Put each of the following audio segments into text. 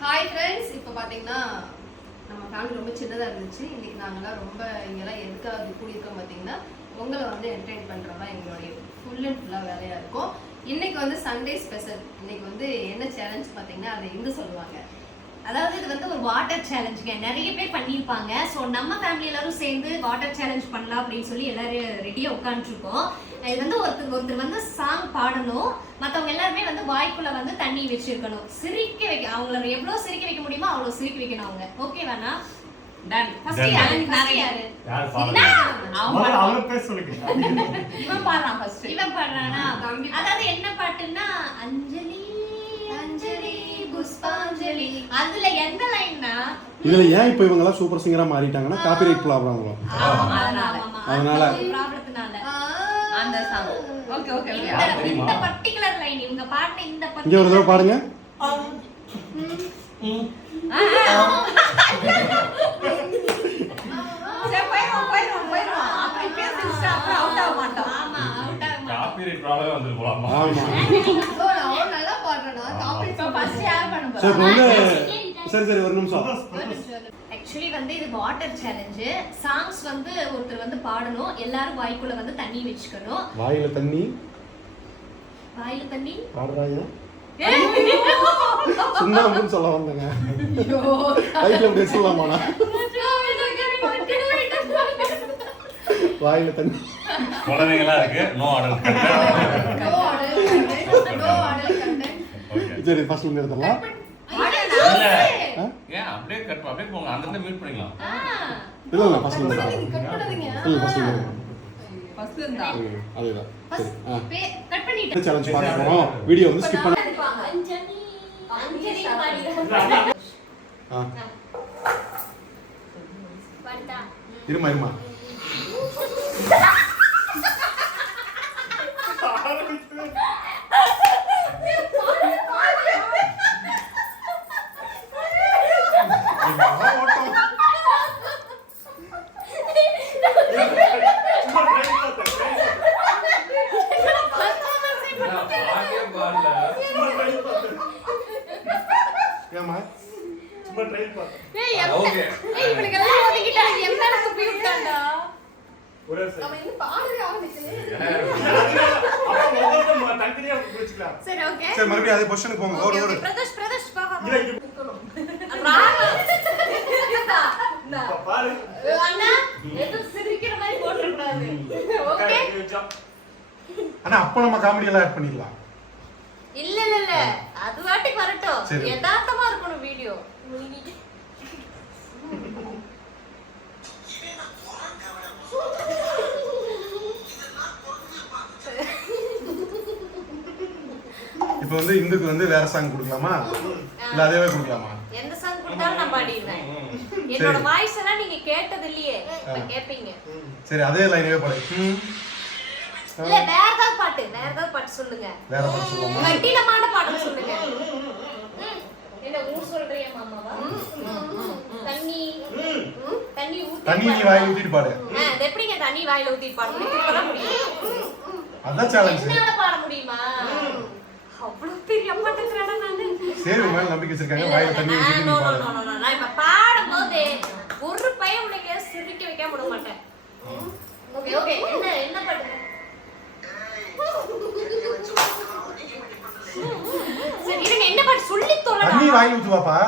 Hi friends இப்போ பார்த்தீங்கன்னா நம்ம ஃபேமிலி ரொம்ப சின்னதாக இருந்துச்சு. இன்னைக்கு நாங்கள்லாம் ரொம்ப இங்கெல்லாம் எதுக்காக கூடியிருக்கோம் பார்த்தீங்கன்னா உங்களை வந்து என்டர்டைன் பண்ணுறோம்னா எங்களுடைய ஃபுல் அண்ட் ஃபுல்லாக வேலையாக இருக்கும். இன்னைக்கு வந்து சண்டே ஸ்பெஷல் இன்னைக்கு வந்து என்ன சேலஞ்ச் பார்த்தீங்கன்னா அதை இங்கே சொல்லுவாங்க. அதாவது இது வந்து ஒரு வாட்டர் சேலஞ்சுங்க நிறைய பேர் பண்ணியிருப்பாங்க. ஸோ நம்ம ஃபேமிலி எல்லாரும் சேர்ந்து வாட்டர் சேலஞ்ச் பண்ணலாம் அப்படின்னு சொல்லி எல்லாரும் ரெடியாக உட்காந்துருக்கோம் இது வந்து ஒருத்தர் ஒருத்தர் வந்து சாங் பாடணும். மற்றவங்க எல்லாருமே வந்து வாய்க்குள்ள வந்து தண்ணி வச்சிருக்கணும். சிரிக்க வைக்க அவங்கள எவ்வளோ சிரிக்க வைக்க முடியுமோ அவ்வளோ சிரிக்க வைக்கணும் அவங்க. ஓகே வேணா என்ன பாட்டுன்னா அஞ்சலி அஞ்சலி புஷ்பாஞ்சலி. அதுல எந்த லைன்னா இதுல ஏன் இப்போ இவங்க எல்லாம் சூப்பர் சிங்கரா மாறிட்டாங்கன்னா காப்பிரைட் ப்ராப்ளம் அதனால. அந்த சாங் ஓகே ஓகே இந்த பர்టిక్యులர் லைன் இவங்க பாடின இந்த இங்க ஒரு தடவை பாடுங்க. சரி சரி ஒரு நிமிஷம். ஆக்சுவலி வந்து இது வாட்டர் சேலஞ்சு சாங்ஸ் வந்து ஒருத்தர் வந்து பாடணும். எல்லாரும் வாய்க்குள்ள வந்து தண்ணி வச்சுக்கணும். வாயில தண்ணி? வாயில தண்ணி? பாடுறாங்க சுண்ணாம்புன்னு சொல்ல வந்தேங்க. லைட்ல இப்படி சொல்லலாமாண்ணா வாயில தண்ணி. குழந்தைங்களா இருக்கு. நோ ஆர்டர் சரி ஃபர்ஸ்ட் எடுத்துடலாம்? ஏன் அப்படியே கட் அப்படியே போங்க. அந்த இடத்துல மியூட் பண்ணிக்கலாம். இல்ல இல்ல ஃபர்ஸ்ட் கட் பண்ணாதீங்க. இல்ல ஃபர்ஸ்ட் இருந்து ஃபர்ஸ்ட் இருந்தா? ம், அதேதான். சரி கட் பண்ணிட்டு. சேலஞ்ச் பார்க்க போறோம் வீடியோ வந்து ஸ்கிப் பண்ண அஞ்சலி. அஞ்சலி. பாடிடுறாங்க ஆ. பாடுதா இருமா இருமா பாட்டே பாடல ஏமா சும்மா ட்ரைன் பார்த்தேன் ஏய் எந்த- ஓகே ஏய் இவனுக்கு எல்லாம் ஒதுக்கிட்டாங்க எந்த இடத்துக்கு போய் விட்டாண்டா ஒரே நம்ம இன்னும் பாடவே முதல்ல தனித்தனியா பிடிச்சிக்கலாம். சரி ஓகே சரி மறுபடியும் அதே பொசிஷனுக்கு போங்க. ஒரு ஒரு பிரதர்ஷ் பிரதர்ஷ் இல்ல பாக்க இங்க இப்ப பாரு. அண்ணா எதுவும் சிரிக்கிற மாதிரி போட்டுறக்கூடாது ஓகே கரெக்ட் வச்சோம் ஆனா அப்போ நம்ம காமெடி எல்லாம் ஆட் பண்ணிடலாம். இல்ல இல்ல இல்ல. அது வாட்டிக்கு வரட்டும். சரி. யதார்த்தமா இருக்கணும் வீடியோ இப்போ வந்து இந்துக்கு வந்து வேற சாங் கொடுக்கலாமா? இல்ல அதேவே கொடுக்கலாமா? எந்த சாங் கொடுத்தாலும் நான் பாடிடுறேன் என்னோட வாய்ஸ் எல்லாம் நீங்க கேட்டது இல்லையே இப்ப கேப்பீங்க. சரி அதே லைனவே பாடு. இல்ல வேற ஏதாவது பாட்டு வேற ஏதாவது பாட்டு சொல்லுங்க. வேற பாட்டு சொல்லலாமா கட்டிடமான பாடம் சொல்லுங்க. என்ன ஊர் சொல்றியா மாமாவா? தண்ணி தண்ணி ஊத்தி தண்ணி நீ வாய் ஊத்திட்டு பாடு. அது எப்படிங்க தண்ணி வாயில ஊத்தி பாட முடியும் இப்பதான் முடியும். அதான் சேலஞ்ச் என்னால பாட முடியுமா? சரி மேல நம்பிக்கை வச்சிருக்காங்க. வாயில தண்ணி நீ. நான் இப்ப பாடும்போது ஒரு பையன் உனக்கு சிரிக்க வைக்காம விட மாட்டேன். ஓகே ஓகே என்ன என்ன பாட்டு? சரி இருங்க என்ன பாட்டு? சொல்லி தண்ணி தொலைடா ஊத்துவாப்பா.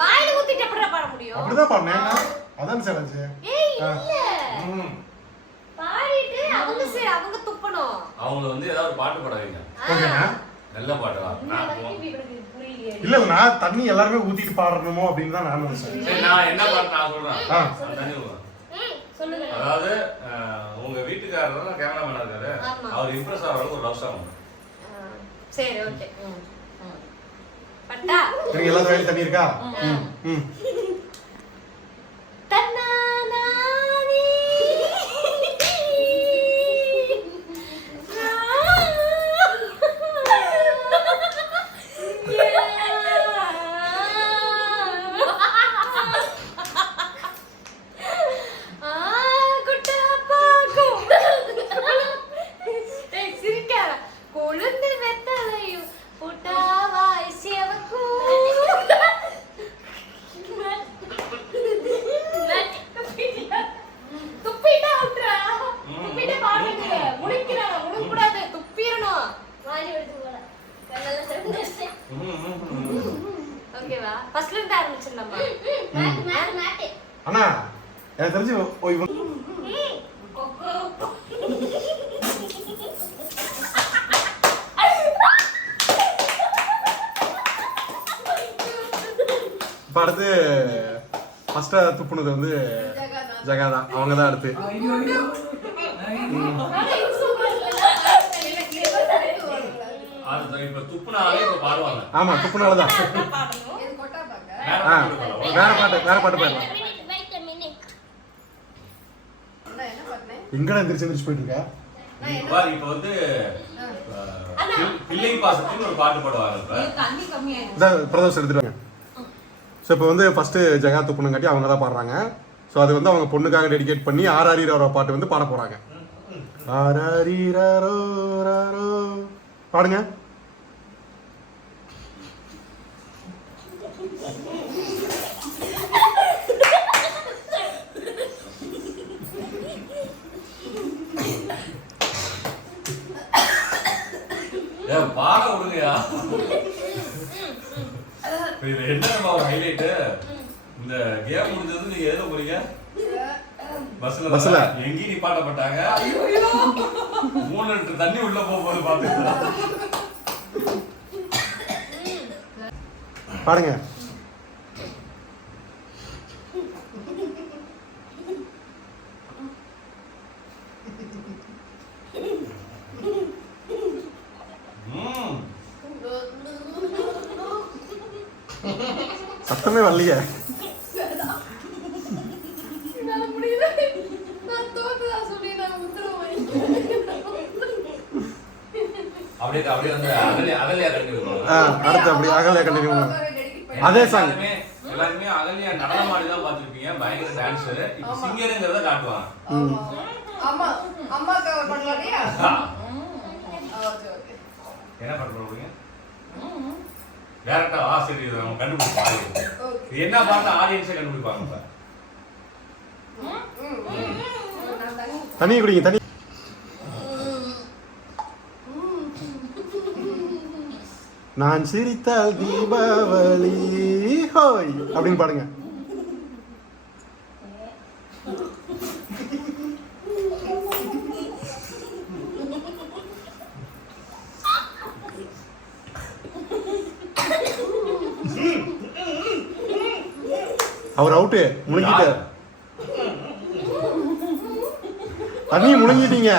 வாயில ஊத்திட்டு எப்படிடா பாட முடியும்? அப்படிதான் பாடுனேன். அதான் சேலஞ்ச் ஏய் ஆ. இல்ல. பாடிட்டு அவங்க சரி அவங்க துப்பணும். அவங்கள வந்து ஏதாவது பாட்டு பாட வைங்க நல்ல புரியலையே. இல்ல நான் தண்ணி எல்லாருமே ஊத்திட்டு பாடணுமோ அப்படின்னு தான் நான் நினைச்சேன். சரி நான் என்ன பாட்டு நான் சொல்றேன்? தண்ணி அதாவது உங்க வீட்டுக்காரர் தான் கேமராமேன் இருக்காரு. அவர் இம்ப்ரெஸ் ஆகிற அளவுக்கு ஒரு லவ் சாங் சரி ஓகே. பட்டா? எனக்கு எல்லாரும் தண்ணி இருக்கா? ம் ம். ஓகேவா? ஃபர்ஸ்ட்ல இருந்து ஆரம்பிச்சிடலாமா? அண்ணா எனக்கு தெரிஞ்சு ஓ இவன் இப்போ அடுத்து ஃபர்ஸ்ட்டாக துப்புனது வந்து ஜெகா தான் அவங்க தான் அடுத்து அது இப்ப துப்புனாலே இப்ப பாடுவாங்க ஆமா துப்புனால தான் வேற ஆ பாட்டு. வேற பாட்டு வேற பாட்டு போயிடலாம் எங்கடா எந்திரிச்சு எந்திரிச்சு போயிட்டு இருக்க இப்ப வந்து பிள்ளை பாசத்துக்கு ஒரு பாட்டு பாடுவாங்க இப்ப. தண்ணி கம்மியாயிடும் இந்த பிரதோஷ் எடுத்துட்டு ஸோ இப்போ வந்து ஃபஸ்ட்டு ஜெகா துப்புனங்காட்டி அவங்க தான் பாடுறாங்க. ஸோ அது வந்து அவங்க பொண்ணுக்காக டெடிகேட் பண்ணி ஆராரிரோ பாட்டு வந்து பாட போகிறாங்க ஆராரிரோ ராரோ. பாடுங்க. பாட விடுங்கயா இதுல என்ன நம்ம ஹைலைட் இந்த கேம் முடிஞ்சது நீங்க எதுல போறீங்க? பஸ்ல பஸ்ல. எங்கேயும் நிப்பாட்டப்பட்டாங்க மூணு லிட்டர் தண்ணி உள்ள போகும்போது பாத்துக்கலாம். பாடுங்க ம். சத்தமே வரலையே என்னால முடியல நான் தோத்துதா சொல்லி நான் உத்தரவு வாங்கிக்கிறேன் அப்படியே அப்படியே வந்து அகலியா அகலியா ஆ அடுத்து அப்படி அகலையா கண்டினியூ அதே song. எல்லாருமே அகலியா நடனம் ஆடி தான் பார்த்திருப்பீங்க. பயங்கர டான்ஸர் இப்போ சிங்கருங்கிறத காட்டுவாங்க. ஆமா ஆமா. அம்மா கவர் பண்ணலையா ஓகே ஓகே. என்ன பாட்டு பாடுவீங்க? டேரக்டா ஆ சரி இது நம்ம கண்டுபிடிப்பாங்க. என்ன பாட்டு ஆடியன்ஸை கண்டுபிடிப்பாங்க தண்ணி குடிங்க தண்ணி. நான் சிரித்தால் தீபாவளி ஹோய் அப்படின்னு பாடுங்க. அவர் அவுட்டு முழுங்கிட்டார். தண்ணி முழுங்கிட்டீங்க.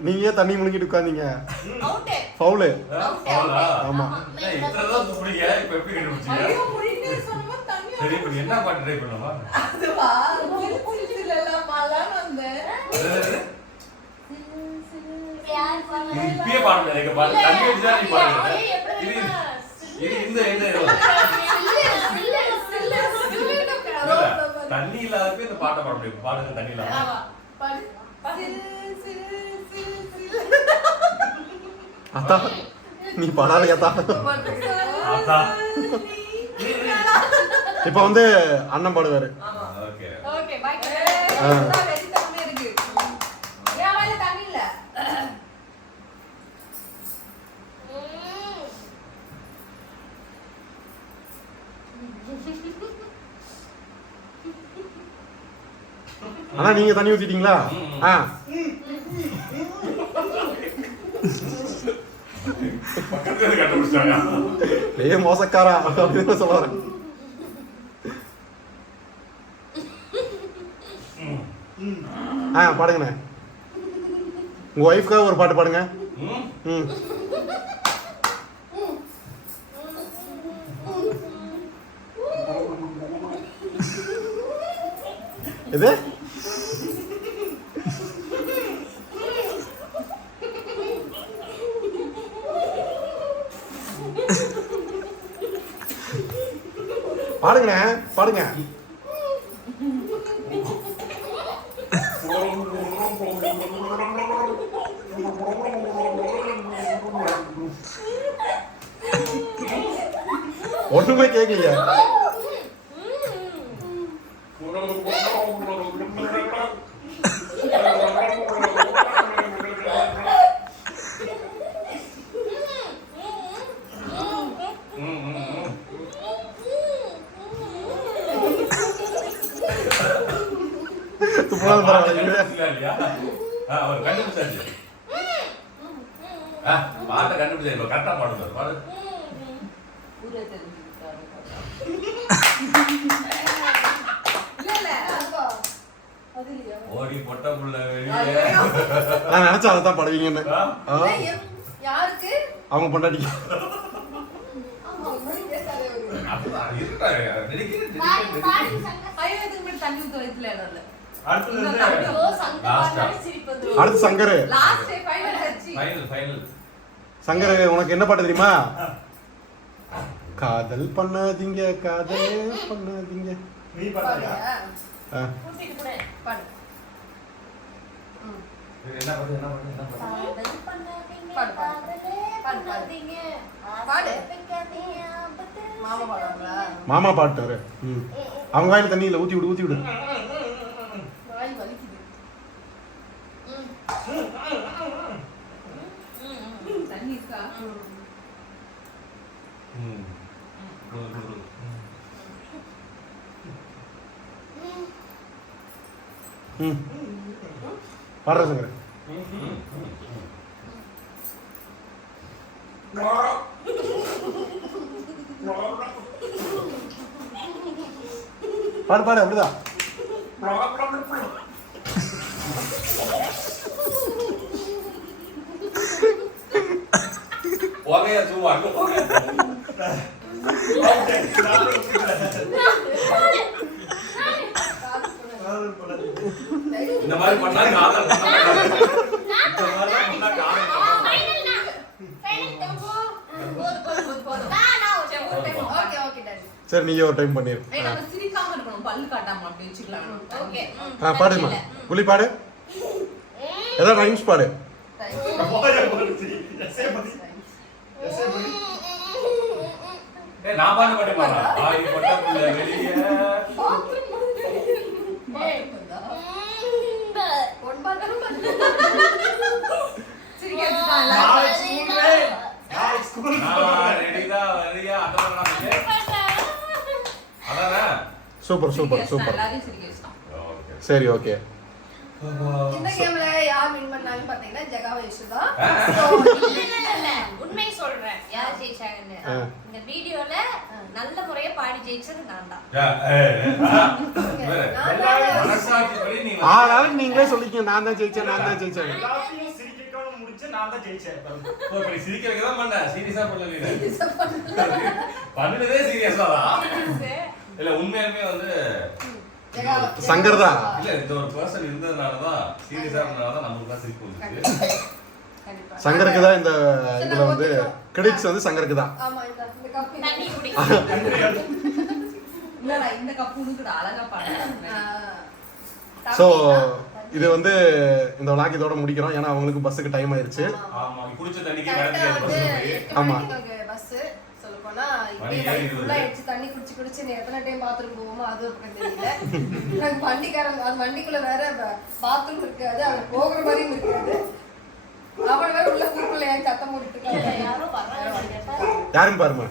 நீங்க தண்ணி முழுங்கிட்டு உட்காந்தீங்க ஃபவுலு ஆமா. என்ன பாட்டு ட்ரை பண்ணவா இப்பயே பாட முடியாது பாட்டு தண்ணி அடிச்சா நீ பாடுங்க இது இது இந்த தண்ணி இல்லாதப்ப இந்த பாட்டை பாட முடியும். பாடுங்க தண்ணி இல்லாம. அத்தா நீ பாடாத அத்தா. இப்போ வந்து அண்ணன் பாடுவாரு. ஓகே. ஓகே பை ஆ. வெஜிடபிள் இருக்கு ஏன் வாயில தண்ணி இல்ல அண்ணா நீங்க தண்ணி ஊத்திட்டீங்களா? ஆ. ஏ மோசக்காரா அப்படின்னு சொல்ல வரேன் ஆ பாடுங்கண்ணே. உங்க ஒய்ஃப்காக ஒரு பாட்டு பாடுங்க. ம். இது? பாடுங்கண்ணே பாடுங்க. ஒண்ணுமே கேட்கலையே பழகுங்க கண்டுபிடிச்சிங்களா இல்லையா? ஆ, அவர் கண்டுபிடிச்சாச்சு. ஆ, பாட்டை கண்டுபிடிச்சாச்சு. இப்ப correct ஆ பாடுங்க. பாடு. ஊரே தெரிஞ்சுக்கிட்டாரு. இல்ல இல்ல அது இல்லையா ஓடி பொட்ட புள்ள வெளியே. நான் நினைச்சா அதை தான் படுவீங்கன்னு யாருக்கு? அவங்க பொண்டாட்டிக்கு. அடுத்து Shankar. Last final final. Shankar உனக்கு என்ன பாட்டு தெரியுமா? காதல் பண்ணாதீங்க காதலே பண்ணாதீங்க. மாமா பாட்டு அவரு. ம். அவங்க வாயில தண்ணி இல்லை ஊத்தி விடு ஊத்தி விடு வாய் வலிக்குது தண்ணி இருக்கா ம். குடு, குடு, குடு. ம் பாடுற சங்கர் பாடு பாடு அப்படிதான். போகையா சும்மா. இந்த மாதிரி பண்ணா காதல். சரி, ஒரு time போதும். ஓகே ஓகே டாடி சரி நீயே ஒரு டைம் பண்ணிரு. ஏய், நம்ம சிரிக்காம இருக்கணும். பல்லு காட்டாம அப்படி வச்சுக்கலாம் ஓகே ஆ பாடுமா? புலி பாடு. ஏதாவது ரைம்ஸ் பாடு. நான் பாட்டு பாட்டு பாடுறேன் ஆயி பொட்ட புள்ள வெளியே. Super super super. சரி ஓகே. இந்த கேம்ல யார் வின் பண்ணாங்கன்னு பாத்தீங்கன்னா ஜெகாவ இஷ்யூ தான் ஆ. இல்ல, இல்ல, இல்ல, இல்ல. உண்மை சொல்றேன். யார் ஜெயிச்சாங்கன்னு. இந்த வீடியோல நல்ல முறையா பாடி ஜெயிச்சது நான் தான். நாளைக்கு நீங்களே சொல்லிக்கீங்க நான் தான் ஜெயிச்சேன் நான் தான் ஜெயிச்சேன். எல்லாத்தையும் சிரிக்கணும் முடிச்சு நான் தான் ஜெயிச்சேன். சிரிக்க வைக்க தான் பண்ண. சீரியஸா பண்ணல நீ. பண்ணுனதே சீரியஸா தான். இல்ல உண்மையாலுமே வந்து சங்கர் தான். இல்ல இந்த ஒரு பர்சன் இருந்ததுனால தான் சீரியஸா இருந்தனால தான் நமக்கு தான் சிரிப்பு வந்துச்சு. கண்டிப்பா. சங்கருக்கு தான் இந்த இதுல வந்து கிரெடிட்ஸ் வந்து சங்கருக்கு தான். ஆமா இந்த இந்த கப்பி தண்ணி குடி. இல்லடா இந்த கப்பு உனக்குடா அழகா பாடுறேன் ஸோ இது வந்து இந்த விளாக் இதோட முடிக்கிறோம். ஏன்னா அவங்களுக்கு பஸ்ஸுக்கு டைம் ஆயிருச்சு. ஆமா. குடிச்ச தண்ணிக்கு ஆமா. தண்ணி குடிச்சு குடிச்சு நீ எத்தனை டைம் பாத்ரூம் போவோமோ அது ஒரு தெரியல. நாங்க வண்டிக்காரங்க அந்த வண்டிக்குள்ள வேற பாத்ரூம் இருக்காது அது போகிற மாதிரியும் இருக்காது. அவன் வேற உள்ள என் சத்தம் போட்டுட்டு இருக்காங்க? யாரோ வர்றாங்க யாருன்னு பாருமா?